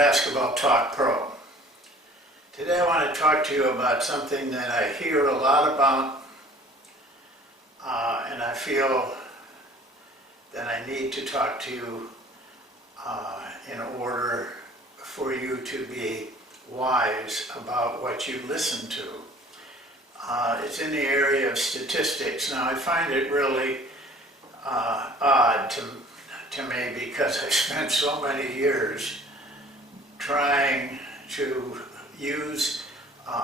Basketball Talk Pro. Today I want to talk to you about something that I hear a lot about, and I feel that I need to talk to you in order for you to be wise about what you listen to. It's in the area of statistics. Now I find it really odd to me because I spent so many years trying to use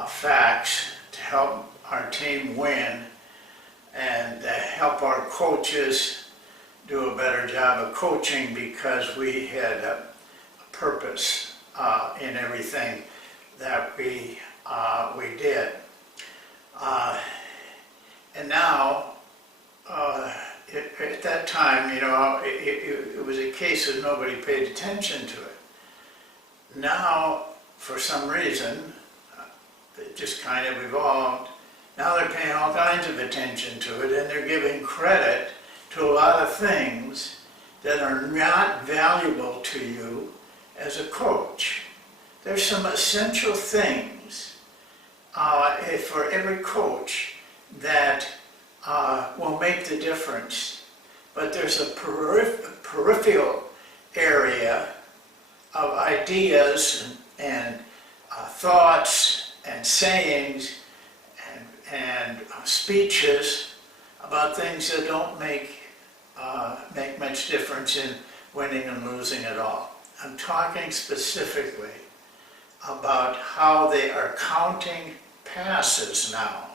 facts to help our team win and help our coaches do a better job of coaching, because we had a purpose in everything that we did. And now, at that time, you know, it was a case of nobody paid attention to it. Now, for some reason, it just kind of evolved. Now they're paying all kinds of attention to it, and they're giving credit to a lot of things that are not valuable to you as a coach. There's some essential things for every coach that will make the difference. But there's a peripheral area of ideas and thoughts and sayings and speeches about things that don't make much difference in winning and losing at all. I'm talking specifically about how they are counting passes now.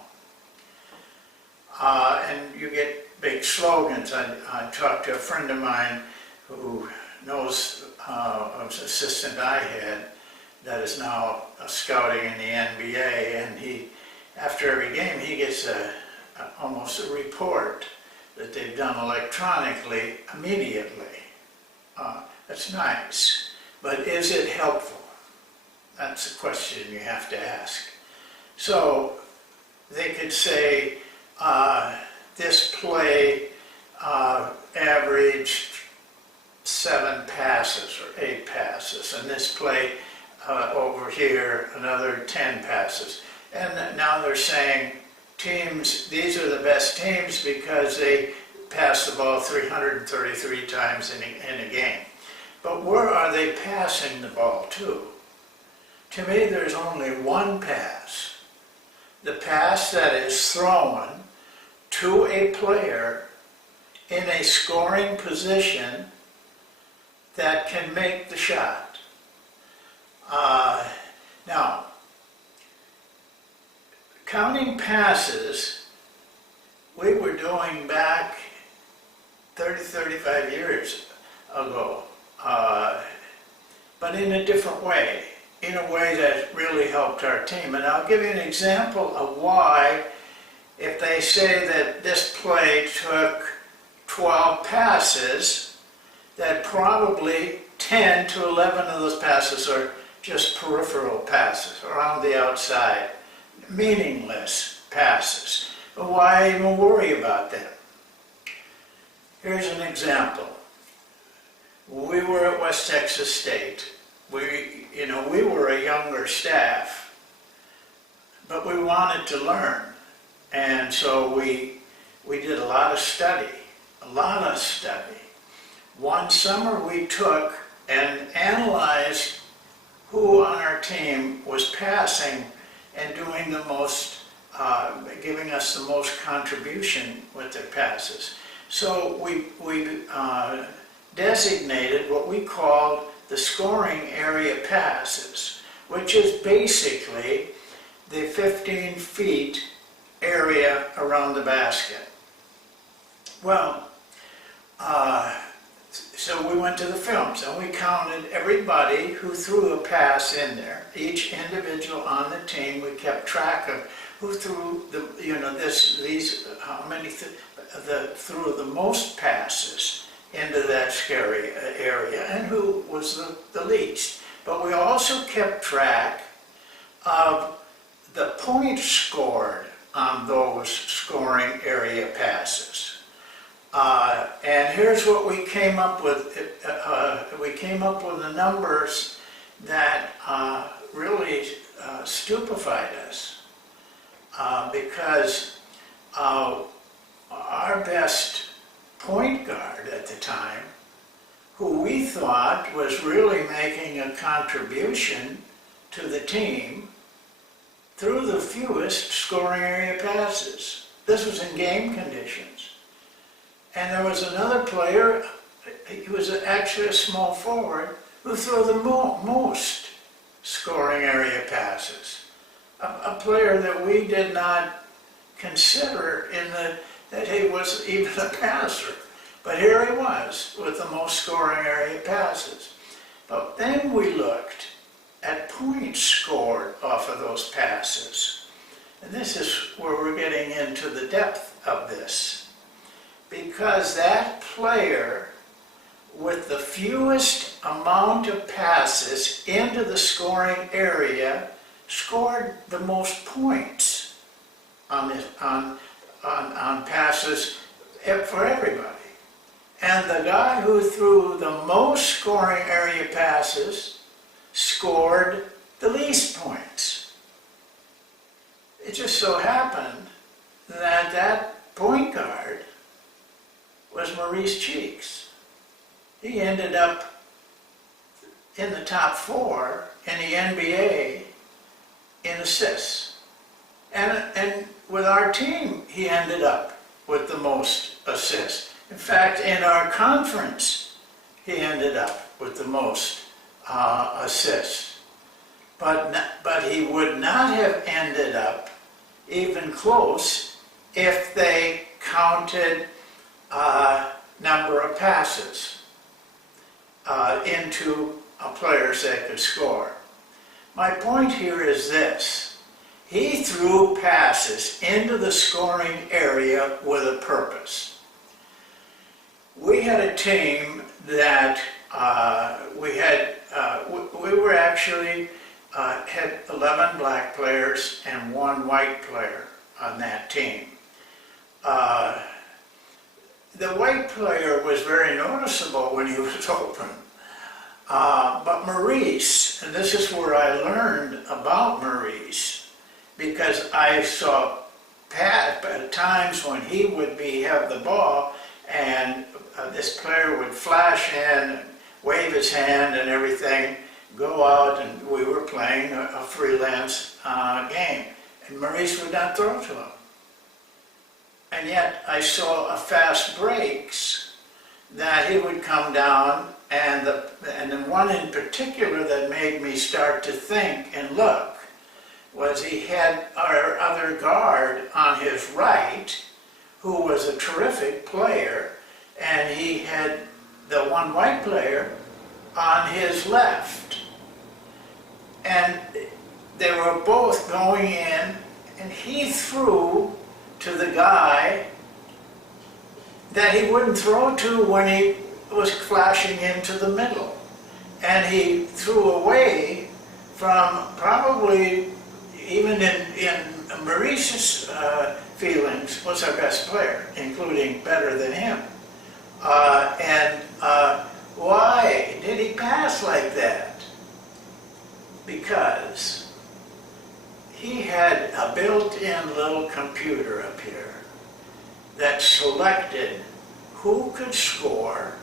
And you get big slogans. I talked to a friend of mine who knows an assistant I had that is now scouting in the NBA, and he, after every game, he gets almost a report that they've done electronically immediately. That's nice, but is it helpful? That's a question you have to ask. So they could say this play averaged 7 passes or 8 passes, and this play over here another 10 passes. And now they're saying teams, these are the best teams because they pass the ball 333 times in a game. But where are they passing the ball to? To me, there's only one pass. The pass that is thrown to a player in a scoring position that can make the shot. Now, counting passes, we were doing back 30, 35 years ago, but in a different way, in a way that really helped our team. And I'll give you an example of why, if they say that this play took 12 passes, that probably 10 to 11 of those passes are just peripheral passes around the outside, meaningless passes. But why even worry about them? Here's an example. We were at West Texas State. We were a younger staff, but we wanted to learn. And so we did a lot of study. One summer we took and analyzed who on our team was passing and doing the most, giving us the most contribution with their passes. So we designated what we called the scoring area passes, which is basically the 15 feet area around the basket. Well, so we went to the films and we counted everybody who threw a pass in there. Each individual on the team, we kept track of who threw how many threw the most passes into that scary area and who was the least. But we also kept track of the points scored on those scoring area passes. And here's what we came up with. We came up with the numbers that really stupefied us because our best point guard at the time, who we thought was really making a contribution to the team, threw the fewest scoring area passes. This was in game conditions. And there was another player, he was actually a small forward, who threw the most scoring area passes. A player that we did not consider that he was even a passer. But here he was with the most scoring area passes. But then we looked at points scored off of those passes. And this is where we're getting into the depth of this. Because that player with the fewest amount of passes into the scoring area scored the most points on passes for everybody. And the guy who threw the most scoring area passes scored the least points. It just so happened that that point guard was Maurice Cheeks. He ended up in the top 4 in the NBA in assists. And with our team, he ended up with the most assists. In fact, in our conference, he ended up with the most assists. But he would not have ended up even close if they counted number of passes into players that could score. My point here is this. He threw passes into the scoring area with a purpose. We had a team that we were actually had 11 black players and 1 white player on that team. The white player was very noticeable when he was open. But Maurice, and this is where I learned about Maurice, because I saw Pat at times when he would have the ball and this player would flash in and wave his hand and everything, go out, and we were playing a freelance game. And Maurice would not throw to him. And yet I saw a fast breaks that he would come down, and the one in particular that made me start to think and look was he had our other guard on his right, who was a terrific player, and he had the one white player on his left. And they were both going in, and he threw to the guy that he wouldn't throw to when he was flashing into the middle. And he threw away from probably, even in Maurice's feelings, was our best player, including better than him. Why did he pass like that? Because he had a built-in little computer up here that selected who could score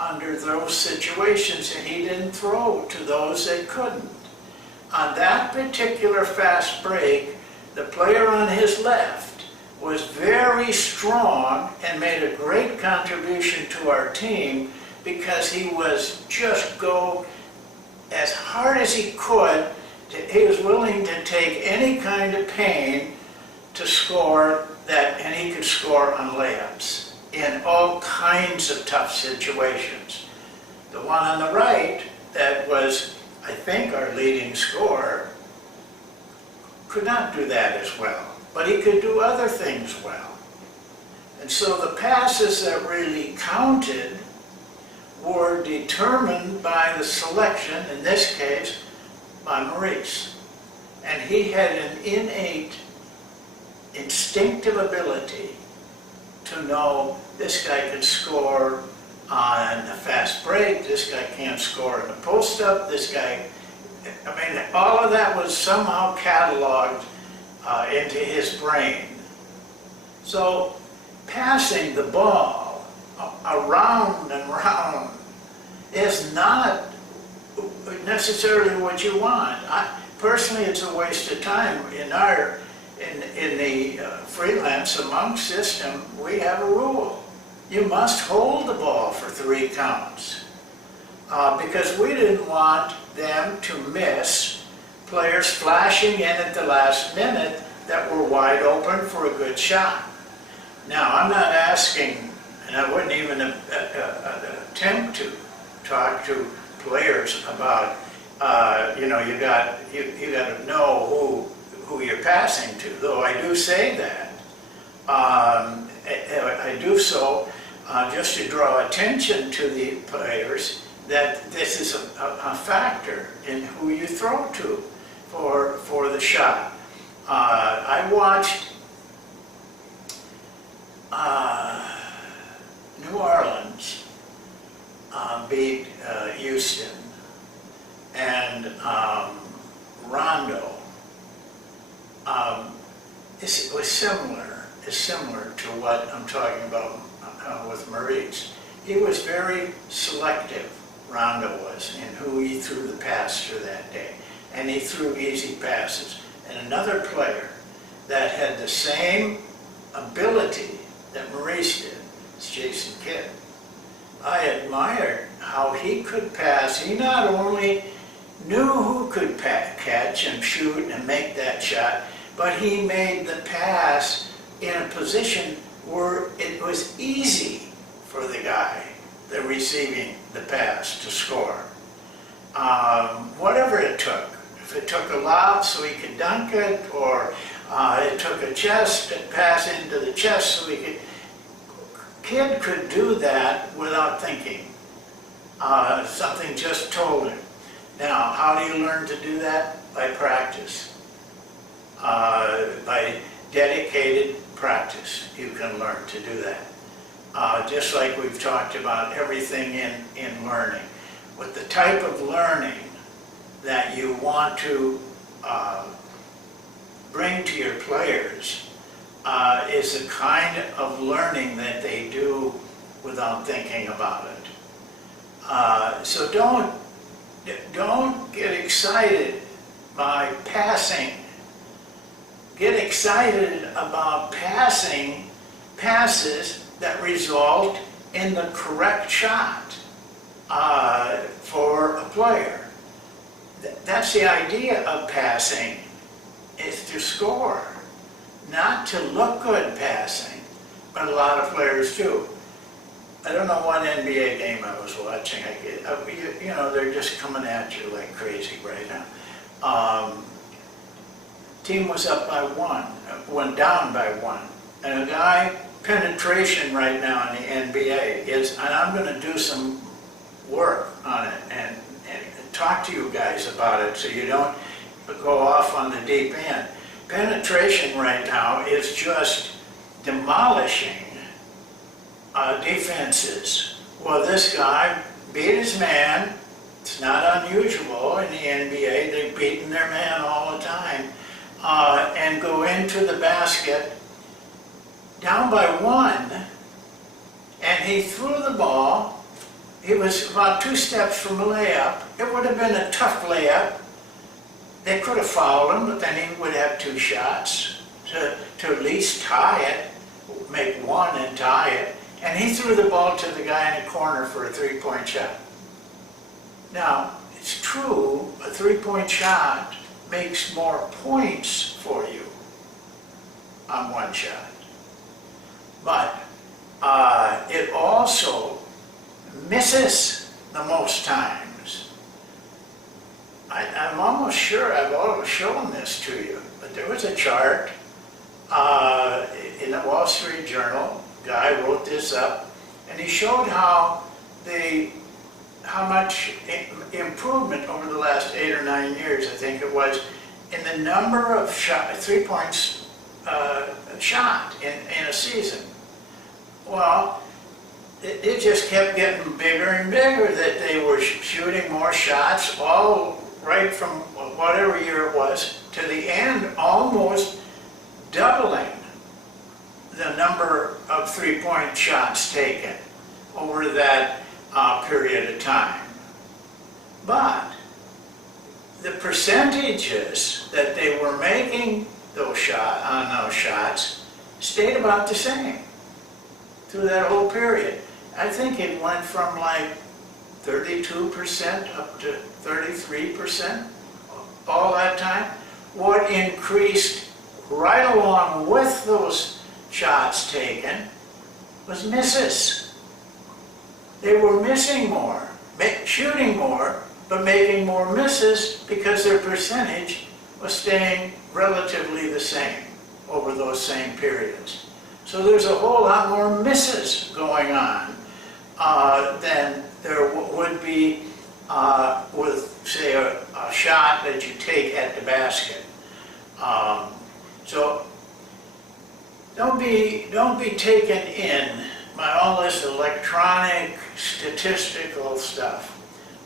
under those situations, and he didn't throw to those that couldn't. On that particular fast break, the player on his left was very strong and made a great contribution to our team because he was just go as hard as he could. He was willing to take any kind of pain to score that, and he could score on layups in all kinds of tough situations. The one on the right that was, I think, our leading scorer could not do that as well, but he could do other things well. And so the passes that really counted were determined by the selection, in this case, by Maurice. And he had an innate, instinctive ability to know this guy can score on a fast break, this guy can't score in a post-up, this guy I mean, all of that was somehow cataloged into his brain. So passing the ball around and around is not necessarily what you want. Personally, it's a waste of time. In the freelance among system, we have a rule. You must hold the ball for 3 counts. Because we didn't want them to miss players flashing in at the last minute that were wide open for a good shot. Now, I'm not asking, and I wouldn't even attempt to talk to players about, you got to know who you're passing to. Though I do say that, I do so just to draw attention to the players that this is a factor in who you throw to for the shot. I watched New Orleans beat Houston, and Rondo was similar to what I'm talking about with Maurice. He was very selective, Rondo was, in who he threw the pass to that day, and he threw easy passes. And another player that had the same ability that Maurice did is Jason Kidd. I admired how he could pass. He not only knew who could catch and shoot and make that shot, but he made the pass in a position where it was easy for the guy, the receiving the pass, to score. Whatever it took. If it took a lob so he could dunk it, or it took a pass into the chest so he could. Kid could do that without thinking. Something just told him. Now, how do you learn to do that? By practice. By dedicated practice, you can learn to do that. Just like we've talked about everything in learning. With the type of learning that you want to bring to your players is the kind of learning that they do without thinking about it. So don't get excited by passing. Get excited about passing passes that result in the correct shot for a player. That's the idea of passing, is to score, not to look good passing, but a lot of players do. I don't know what NBA game I was watching. They're just coming at you like crazy right now. Team was up by 1, went down by 1, and a guy, penetration right now in the NBA is, and I'm going to do some work on it and talk to you guys about it so you don't go off on the deep end. Penetration right now is just demolishing defenses. Well, this guy beat his man. It's not unusual in the NBA. They've beaten their man all the time. And go into the basket down by 1, and he threw the ball. He was about 2 steps from a layup. It would have been a tough layup. They could have fouled him, but then he would have 2 shots to at least tie it, make 1 and tie it. And he threw the ball to the guy in the corner for a 3-point shot. Now, it's true, a 3-point shot makes more points for you on 1 shot. But it also misses the most times. I'm almost sure I've always shown this to you, but there was a chart in the Wall Street Journal. Guy wrote this up, and he showed how much improvement over the last 8 or 9 years, I think it was, in the number of 3 points shot in a season. Well, it just kept getting bigger and bigger, that they were shooting more shots all right from whatever year it was to the end, almost doubling the number of three-point shots taken over that period of time. But the percentages that they were making those shots stayed about the same through that whole period. I think it went from like 32% up to 33% all that time. What increased right along with those shots taken was misses. They were missing more, shooting more, but making more misses because their percentage was staying relatively the same over those same periods. So there's a whole lot more misses going on than there would be with, say, a shot that you take at the basket. So don't be taken in by all this electronic statistical stuff.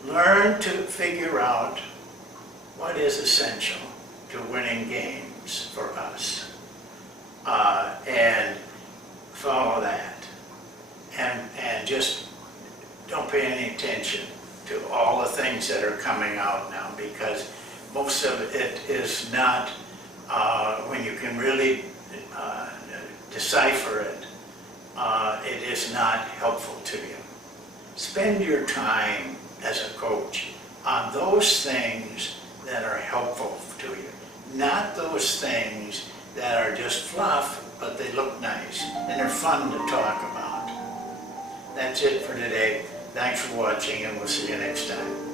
Learn to figure out what is essential to winning games for us, and follow that, and just don't pay any attention to all the things that are coming out now, because most of it is not, when you can really decipher it, it is not helpful to you. Spend your time as a coach on those things that are helpful to you, not those things that are just fluff, but they look nice and they're fun to talk about. That's it for today. Thanks for watching, and we'll see you next time.